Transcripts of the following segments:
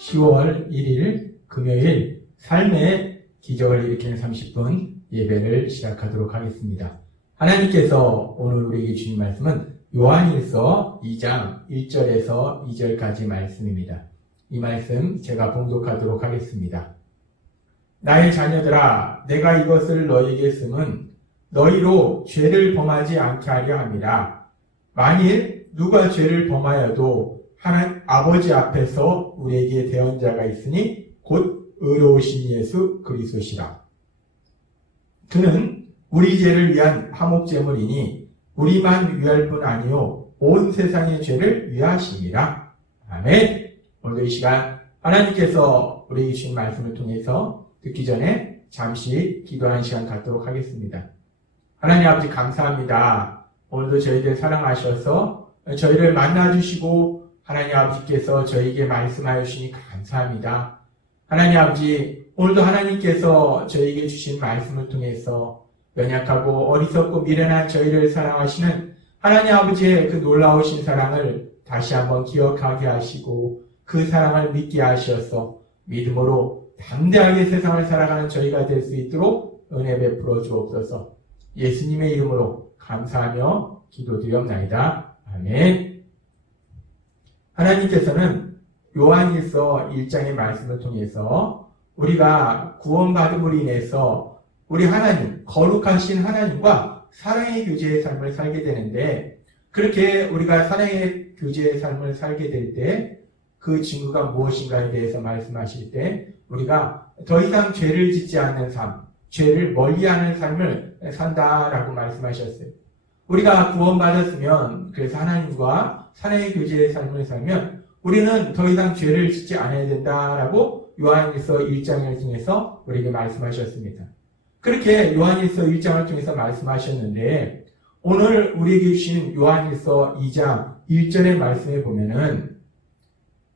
10월 1일 금요일 삶의 기적을 일으키는 30분 예배를 시작하도록 하겠습니다. 하나님께서 오늘 우리에게 주신 말씀은 요한일서 2장 1절에서 2절까지 말씀입니다. 이 말씀 제가 봉독하도록 하겠습니다. 나의 자녀들아, 내가 이것을 너희에게 쓰면 너희로 죄를 범하지 않게 하려 함이라. 만일 누가 죄를 범하여도 하나님 아버지 앞에서 우리에게 대언자가 있으니 곧 의로우신 예수 그리스도시라. 그는 우리 죄를 위한 화목제물이니 우리만 위할 뿐 아니요 온 세상의 죄를 위하심이라. 아멘. 오늘 이 시간 하나님께서 우리에게 주신 말씀을 통해서 듣기 전에 잠시 기도하는 시간 갖도록 하겠습니다. 하나님 아버지 감사합니다. 오늘도 저희들 사랑하셔서 저희를 만나주시고 하나님 아버지께서 저희에게 말씀하여 주시니 감사합니다. 하나님 아버지, 오늘도 하나님께서 저희에게 주신 말씀을 통해서 연약하고 어리석고 미련한 저희를 사랑하시는 하나님 아버지의 그 놀라우신 사랑을 다시 한번 기억하게 하시고 그 사랑을 믿게 하셔서 믿음으로 담대하게 세상을 살아가는 저희가 될 수 있도록 은혜 베풀어 주옵소서. 예수님의 이름으로 감사하며 기도드리옵나이다. 아멘. 하나님께서는 요한일서 1장의 말씀을 통해서 우리가 구원받음으로 인해서 우리 하나님, 거룩하신 하나님과 사랑의 교제의 삶을 살게 되는데, 그렇게 우리가 사랑의 교제의 삶을 살게 될 때 그 증거가 무엇인가에 대해서 말씀하실 때 우리가 더 이상 죄를 짓지 않는 삶, 죄를 멀리하는 삶을 산다라고 말씀하셨어요. 우리가 구원받았으면, 그래서 하나님과 사랑의 교제의 삶을 살면 우리는 더 이상 죄를 짓지 않아야 된다라고 요한일서 1장을 통해서 우리에게 말씀하셨습니다. 그렇게 요한일서 1장을 통해서 말씀하셨는데, 오늘 우리에게 주신 요한일서 2장 1절의 말씀에 보면은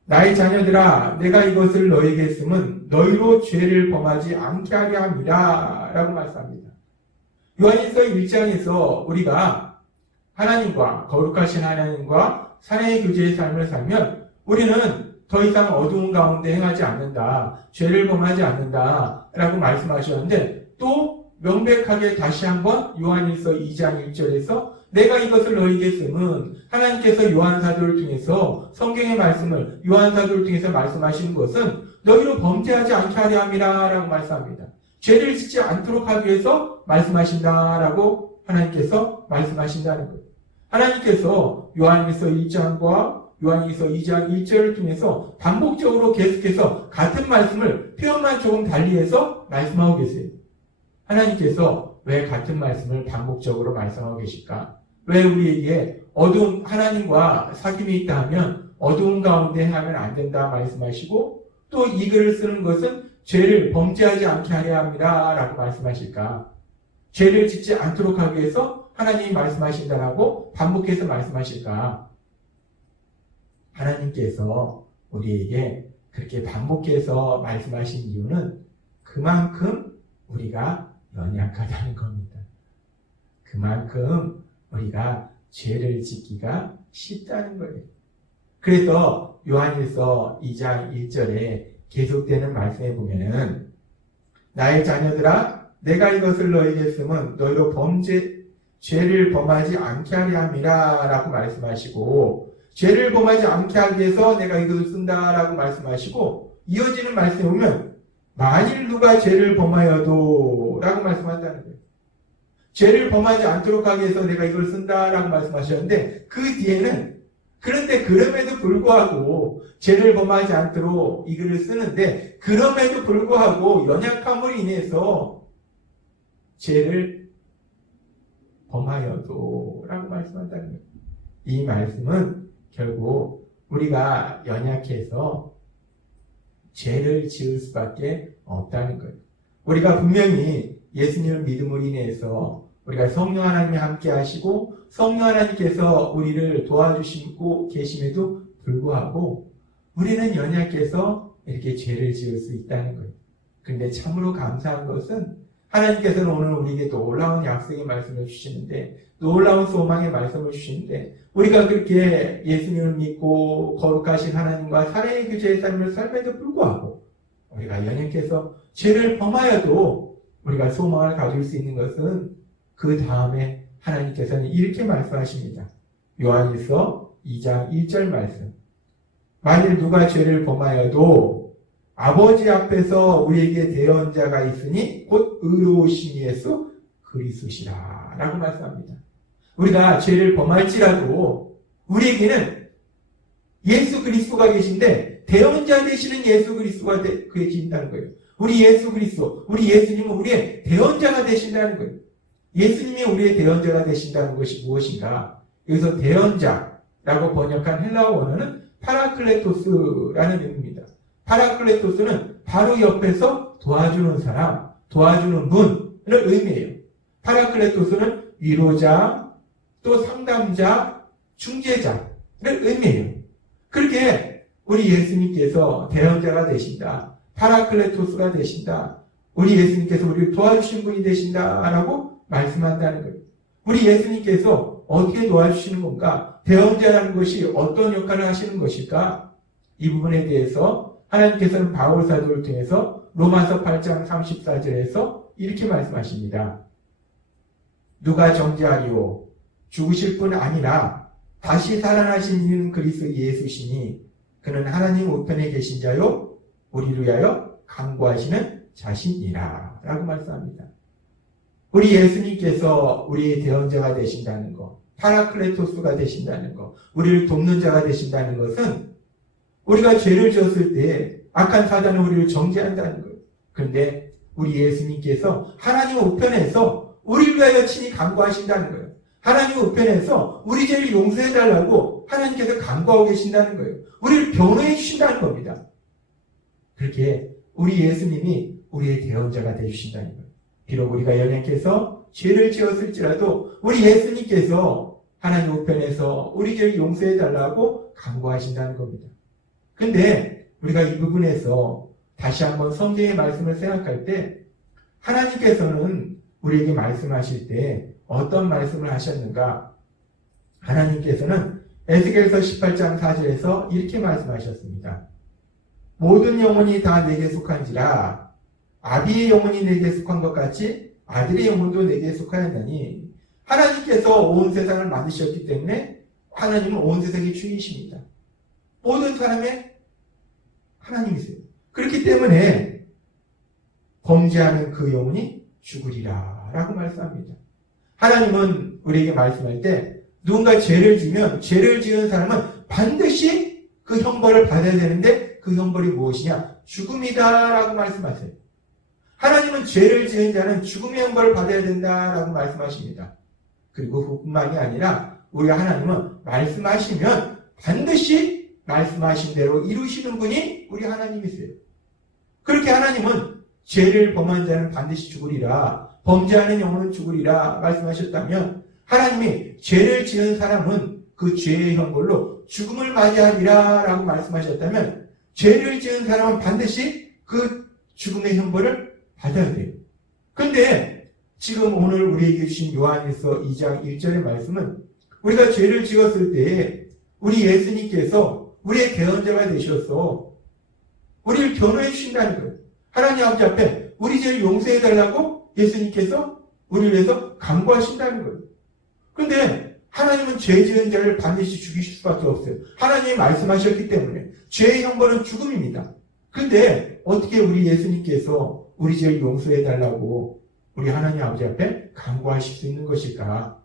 나의 자녀들아, 내가 이것을 너희에게 쓰면 너희로 죄를 범하지 않게 하려 함이라 라고 말씀합니다. 요한일서 1장에서 우리가 하나님과, 거룩하신 하나님과 사랑의 교제의 삶을 살면 우리는 더 이상 어두운 가운데 행하지 않는다, 죄를 범하지 않는다 라고 말씀하셨는데, 또 명백하게 다시 한번 요한일서 2장 1절에서 내가 이것을 너희에게 쓰면 하나님께서 요한사도를 통해서 성경의 말씀을 요한사도를 통해서 말씀하시는 것은 너희로 범죄하지 않게 하려 함이라 라고 말씀합니다. 죄를 짓지 않도록 하기 위해서 말씀하신다라고 하나님께서 말씀하신다는 거예요. 하나님께서 요한일서 1장과 요한일서 2장 1절을 통해서 반복적으로 계속해서 같은 말씀을 표현만 조금 달리해서 말씀하고 계세요. 하나님께서 왜 같은 말씀을 반복적으로 말씀하고 계실까? 왜 우리에게 어두운 하나님과 사귐이 있다 하면 어두운 가운데 행하면 안 된다 말씀하시고, 또 이 글을 쓰는 것은 죄를 범죄하지 않게 하려 합니다 라고 말씀하실까? 죄를 짓지 않도록 하기 위해서 하나님이 말씀하신다라고 반복해서 말씀하실까? 하나님께서 우리에게 그렇게 반복해서 말씀하신 이유는 그만큼 우리가 연약하다는 겁니다. 그만큼 우리가 죄를 짓기가 쉽다는 거예요. 그래서 요한일서 2장 1절에 계속되는 말씀에 보면은 나의 자녀들아, 내가 이것을 너희에게 쓰면 너희로 죄를 범하지 않게 하려 함이라 라고 말씀하시고, 죄를 범하지 않게 하기 위해서 내가 이것을 쓴다라고 말씀하시고, 이어지는 말씀에 보면 만일 누가 죄를 범하여도 라고 말씀한다는 거예요. 죄를 범하지 않도록 하기 위해서 내가 이걸 쓴다라고 말씀하셨는데, 그 뒤에는 그런데 그럼에도 불구하고 죄를 범하지 않도록 이 글을 쓰는데, 그럼에도 불구하고 연약함으로 인해서 죄를 범하여도 라고 말씀한다는 거예요. 이 말씀은 결국 우리가 연약해서 죄를 지을 수밖에 없다는 거예요. 우리가 분명히 예수님을 믿음으로 인해서 우리가 성령 하나님이 함께 하시고 성령 하나님께서 우리를 도와주시고 계심에도 불구하고 우리는 연약해서 이렇게 죄를 지을 수 있다는 거예요. 그런데 참으로 감사한 것은 하나님께서는 오늘 우리에게 놀라운 약속의 말씀을 주시는데, 놀라운 소망의 말씀을 주시는데, 우리가 그렇게 예수님을 믿고 거룩하신 하나님과 사랑의 교제의 삶을 삶에도 불구하고 우리가 연약해서 죄를 범하여도 우리가 소망을 가질 수 있는 것은 그 다음에 하나님께서는 이렇게 말씀하십니다. 요한일서 2장 1절 말씀. 만일 누가 죄를 범하여도 아버지 앞에서 우리에게 대언자가 있으니 곧 의로우신 예수 그리스도시라 라고 말씀합니다. 우리가 죄를 범할지라도 우리에게는 예수 그리스도가 계신데 대언자 되시는 예수 그리스도가 계신다는 거예요. 우리 예수 그리스도, 우리 예수님은 우리의 대언자가 되신다는 거예요. 예수님이 우리의 대언자가 되신다는 것이 무엇인가? 여기서 대언자라고 번역한 헬라어 원어는 파라클레토스라는 의미입니다. 파라클레토스는 바로 옆에서 도와주는 사람, 도와주는 분을 의미해요. 파라클레토스는 위로자, 또 상담자, 중재자를 의미해요. 그렇게 우리 예수님께서 대언자가 되신다. 파라클레토스가 되신다. 우리 예수님께서 우리를 도와주신 분이 되신다라고 말씀한다는 거예요. 우리 예수님께서 어떻게 도와주시는 건가? 대언자라는 것이 어떤 역할을 하시는 것일까? 이 부분에 대해서 하나님께서는 바울 사도를 통해서 로마서 8장 34절에서 이렇게 말씀하십니다. 누가 정죄하리요? 죽으실 뿐 아니라 다시 살아나신 이는 그리스도 예수시니 그는 하나님 우편에 계신 자요 우리를 위하여 간구하시는 자신이라 라고 말씀합니다. 우리 예수님께서 우리의 대언자가 되신다는 것, 파라클레토스가 되신다는 것, 우리를 돕는 자가 되신다는 것은 우리가 죄를 지었을 때 악한 사단은 우리를 정죄한다는 거예요. 그런데 우리 예수님께서 하나님 우편에서 우리를 위하여 친히 간구하신다는 거예요. 하나님 우편에서 우리 죄를 용서해달라고 하나님께서 간구하고 계신다는 거예요. 우리를 변호해 주신다는 겁니다. 그렇게 우리 예수님이 우리의 대언자가 되주신다는 거예요. 비록 우리가 연약해서 죄를 지었을지라도 우리 예수님께서 하나님 우편에서 우리 죄를 용서해달라고 간구하신다는 겁니다. 근데 우리가 이 부분에서 다시 한번 성경의 말씀을 생각할 때 하나님께서는 우리에게 말씀하실 때 어떤 말씀을 하셨는가? 하나님께서는 에스겔서 18장 4절에서 이렇게 말씀하셨습니다. 모든 영혼이 다 내게 속한지라 아비의 영혼이 내게 속한 것 같이 아들의 영혼도 내게 속하였나니 하나님께서 온 세상을 만드셨기 때문에 하나님은 온 세상의 주인이십니다. 모든 사람의 하나님이세요. 그렇기 때문에 범죄하는 그 영혼이 죽으리라 라고 말씀합니다. 하나님은 우리에게 말씀할 때 누군가 죄를 지면 죄를 지은 사람은 반드시 그 형벌을 받아야 되는데 그 형벌이 무엇이냐? 죽음이다 라고 말씀하세요. 하나님은 죄를 지은 자는 죽음의 형벌을 받아야 된다라고 말씀하십니다. 그리고 그뿐만이 아니라 우리 하나님은 말씀하시면 반드시 말씀하신 대로 이루시는 분이 우리 하나님이세요. 그렇게 하나님은 죄를 범한 자는 반드시 죽으리라, 범죄하는 영혼은 죽으리라 말씀하셨다면 하나님이 죄를 지은 사람은 그 죄의 형벌로 죽음을 맞이하리라 라고 말씀하셨다면 죄를 지은 사람은 반드시 그 죽음의 형벌을 받아야 돼요. 근데 지금 오늘 우리에게 주신 요한일서 2장 1절의 말씀은 우리가 죄를 지었을 때 우리 예수님께서 우리의 대언자가 되셔서 우리를 변호해 주신다는 거예요. 하나님 아버지 앞에 우리 죄를 용서해 달라고 예수님께서 우리를 위해서 간구하신다는 거예요. 근데 하나님은 죄 지은 자를 반드시 죽이실 수밖에 없어요. 하나님이 말씀하셨기 때문에 죄의 형벌은 죽음입니다. 근데 어떻게 우리 예수님께서 우리 죄를 용서해 달라고 우리 하나님 아버지 앞에 간구하실 수 있는 것일까?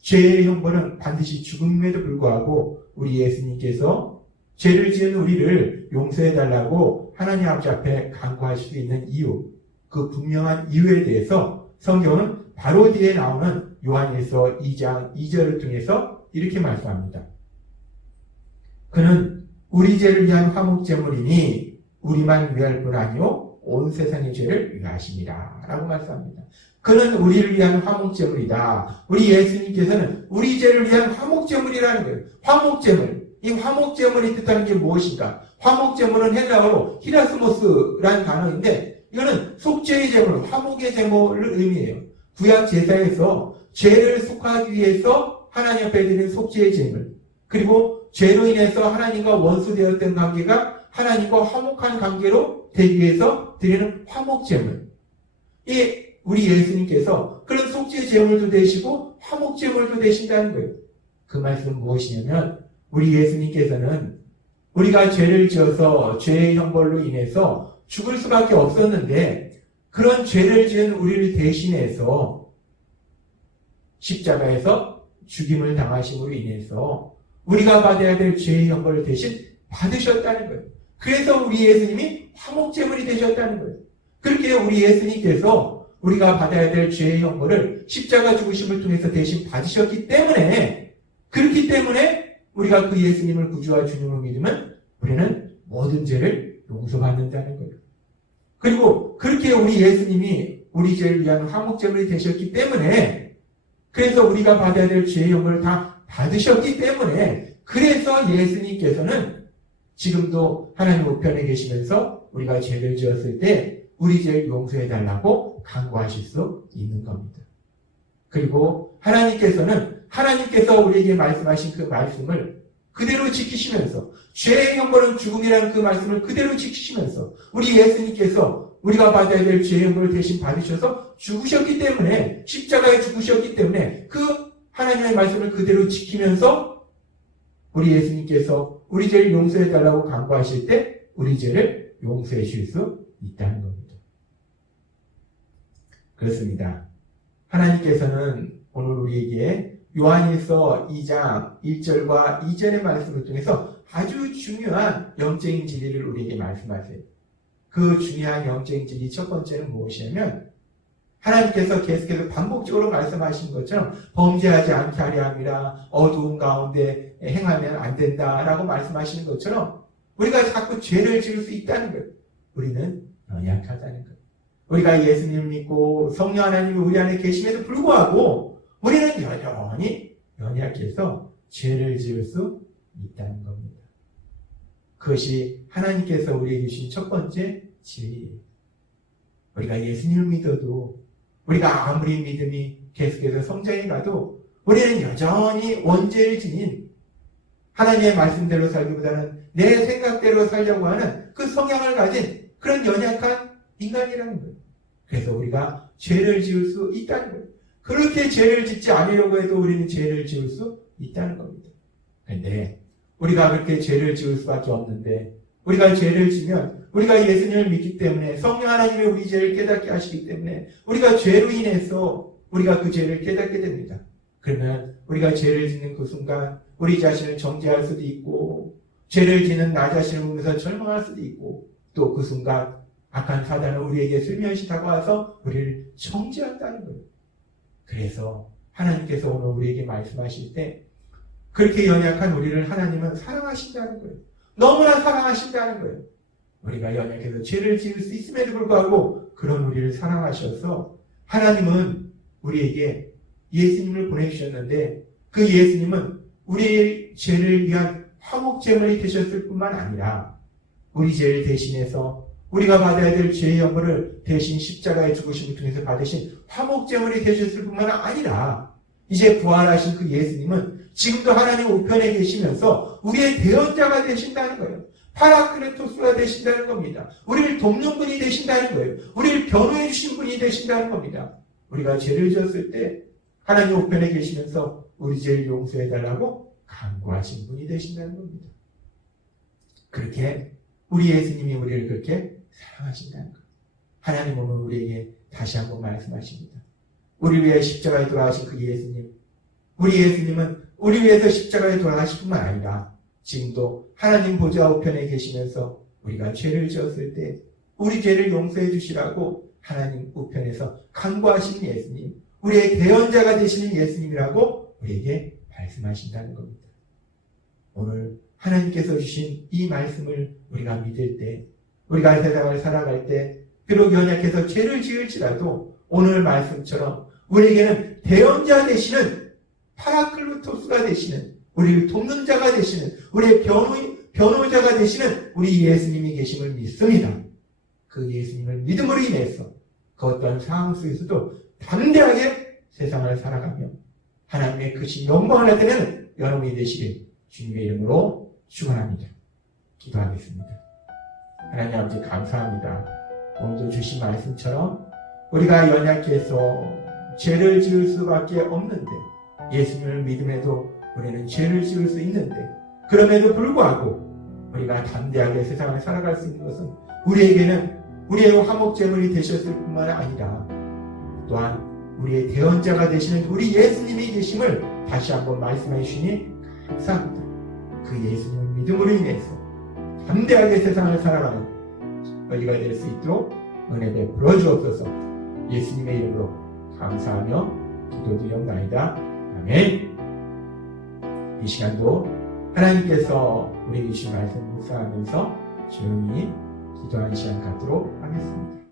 죄의 형벌은 반드시 죽음임에도 불구하고 우리 예수님께서 죄를 지은 우리를 용서해 달라고 하나님 아버지 앞에 간구하실 수 있는 이유, 그 분명한 이유에 대해서 성경은 바로 뒤에 나오는 요한일서 2장 2절을 통해서 이렇게 말씀합니다. 그는 우리 죄를 위한 화목제물이니 우리만 위할 뿐 아니요 온 세상의 죄를 위하십니다 라고 말씀합니다. 그는 우리를 위한 화목제물이다. 우리 예수님께서는 우리 죄를 위한 화목제물이라는 거예요. 화목제물. 이 화목제물이 뜻하는 게 무엇인가? 화목제물은 헬라어로 히라스모스라는 단어인데 이거는 속죄의 제물, 화목의 제물을 의미해요. 구약 제사에서 죄를 속하기 위해서 하나님 앞에 드리는 속죄의 제물, 그리고 죄로 인해서 하나님과 원수되었던 관계가 하나님과 화목한 관계로 되기 위해서 드리는 화목 제물. 이 우리 예수님께서 그런 속죄 제물도 되시고 화목 제물도 되신다는 거예요. 그 말씀은 무엇이냐면 우리 예수님께서는 우리가 죄를 지어서 죄의 형벌로 인해서 죽을 수밖에 없었는데 그런 죄를 지은 우리를 대신해서 십자가에서 죽임을 당하심으로 인해서 우리가 받아야 될 죄의 형벌을 대신 받으셨다는 거예요. 그래서 우리 예수님이 화목제물이 되셨다는 거예요. 그렇게 우리 예수님께서 우리가 받아야 될 죄의 형벌을 십자가 죽으심을 통해서 대신 받으셨기 때문에, 그렇기 때문에 우리가 그 예수님을 구주와 주님으로 믿으면 우리는 모든 죄를 용서받는다는 거예요. 그리고 그렇게 우리 예수님이 우리 죄를 위한 화목제물이 되셨기 때문에, 그래서 우리가 받아야 될 죄의 형벌을 다 받으셨기 때문에, 그래서 예수님께서는 지금도 하나님 우편에 계시면서 우리가 죄를 지었을 때 우리 죄를 용서해달라고 간구하실 수 있는 겁니다. 그리고 하나님께서 우리에게 말씀하신 그 말씀을 그대로 지키시면서, 죄의 형벌은 죽음이라는 그 말씀을 그대로 지키시면서, 우리 예수님께서 우리가 받아야 될 죄의 형벌을 대신 받으셔서 죽으셨기 때문에, 십자가에 죽으셨기 때문에 그 하나님의 말씀을 그대로 지키면서 우리 예수님께서 우리 죄를 용서해달라고 간구하실 때 우리 죄를 용서해 주실 수 있다는 겁니다. 그렇습니다. 하나님께서는 오늘 우리에게 요한일서 2장 1절과 2절의 말씀을 통해서 아주 중요한 영적인 진리를 우리에게 말씀하세요. 그 중요한 영적인 진리 첫 번째는 무엇이냐면, 하나님께서 계속해서 반복적으로 말씀하신 것처럼 범죄하지 않게 하려 함이라, 어두운 가운데 행하면 안 된다라고 말씀하시는 것처럼 우리가 자꾸 죄를 지을 수 있다는 거예요. 우리는 연약하다는 거예요. 우리가 예수님을 믿고 성령 하나님이 우리 안에 계심에도 불구하고 우리는 여전히 연약해서 죄를 지을 수 있다는 겁니다. 그것이 하나님께서 우리에게 주신 첫 번째 진리예요. 우리가 예수님을 믿어도, 우리가 아무리 믿음이 계속해서 성장해 가도 우리는 여전히 원죄를 지닌, 하나님의 말씀대로 살기보다는 내 생각대로 살려고 하는 그 성향을 가진 그런 연약한 인간이라는 거예요. 그래서 우리가 죄를 지을 수 있다는 거예요. 그렇게 죄를 짓지 않으려고 해도 우리는 죄를 지을 수 있다는 겁니다. 그런데 우리가 그렇게 죄를 지을 수밖에 없는데, 우리가 죄를 지면 우리가 예수님을 믿기 때문에, 성령 하나님이 우리 죄를 깨닫게 하시기 때문에 우리가 죄로 인해서 우리가 그 죄를 깨닫게 됩니다. 그러면 우리가 죄를 짓는 그 순간 우리 자신을 정죄할 수도 있고, 죄를 짓는 나 자신을 보면서 절망할 수도 있고, 또 그 순간 악한 사단은 우리에게 슬며시 다가와서 우리를 정죄한다는 거예요. 그래서 하나님께서 오늘 우리에게 말씀하실 때 그렇게 연약한 우리를 하나님은 사랑하신다는 거예요. 너무나 사랑하신다는 거예요. 우리가 연약해서 죄를 지을 수 있음에도 불구하고 그런 우리를 사랑하셔서 하나님은 우리에게 예수님을 보내주셨는데, 그 예수님은 우리의 죄를 위한 화목제물이 되셨을 뿐만 아니라 우리 죄를 대신해서 우리가 받아야 될 죄의 형벌을 대신 십자가의 죽으심을 통해서 받으신 화목제물이 되셨을 뿐만 아니라 이제 부활하신 그 예수님은 지금도 하나님 우편에 계시면서 우리의 대언자가 되신다는 거예요. 파라클레토스가 되신다는 겁니다. 우리를 돕는 분이 되신다는 거예요. 우리를 변호해 주신 분이 되신다는 겁니다. 우리가 죄를 지었을 때 하나님 우편에 계시면서 우리 죄를 용서해달라고 간구하신 분이 되신다는 겁니다. 그렇게 우리 예수님이 우리를 그렇게 사랑하신다는 거예요. 하나님 오늘 우리에게 다시 한번 말씀하십니다. 우리 위해 십자가에 돌아가신 그 예수님, 우리 예수님은 우리 위해서 십자가에 돌아가실 뿐만 아니라 지금도 하나님 보좌 우편에 계시면서 우리가 죄를 지었을 때 우리 죄를 용서해 주시라고 하나님 우편에서 간구하시는 예수님, 우리의 대언자가 되시는 예수님이라고 우리에게 말씀하신다는 겁니다. 오늘 하나님께서 주신 이 말씀을 우리가 믿을 때, 우리가 세상을 살아갈 때 비록 연약해서 죄를 지을지라도 오늘 말씀처럼 우리에게는 대언자 되시는, 파라클루토스가 되시는, 우리를 돕는 자가 되시는, 우리의 변호자가 되시는 우리 예수님이 계심을 믿습니다. 그 예수님을 믿음으로 인해서 그 어떤 상황 속에서도 담대하게 세상을 살아가며 하나님의 크신 영광을 나타내는 여러분이 되시길 주님의 이름으로 축원합니다. 기도하겠습니다. 하나님 아버지 감사합니다. 오늘도 주신 말씀처럼 우리가 연약해서 죄를 지을 수밖에 없는데 예수님을 믿음에도 우리는 죄를 지을 수 있는데 그럼에도 불구하고 우리가 담대하게 세상을 살아갈 수 있는 것은 우리에게는 우리의 화목제물이 되셨을 뿐만 아니라 또한 우리의 대언자가 되시는 우리 예수님이 계심을 다시 한번 말씀해 주시니 감사합니다. 그 예수님을 믿음으로 인해서 담대하게 세상을 살아가는 우리가 될 수 있도록 은혜 베풀어 주옵소서. 예수님의 이름으로 감사하며 기도드리옵나이다. 아멘. 이 시간도 하나님께서 우리에게 주신 말씀 묵상하면서 조용히 기도하는 시간 갖도록 하겠습니다.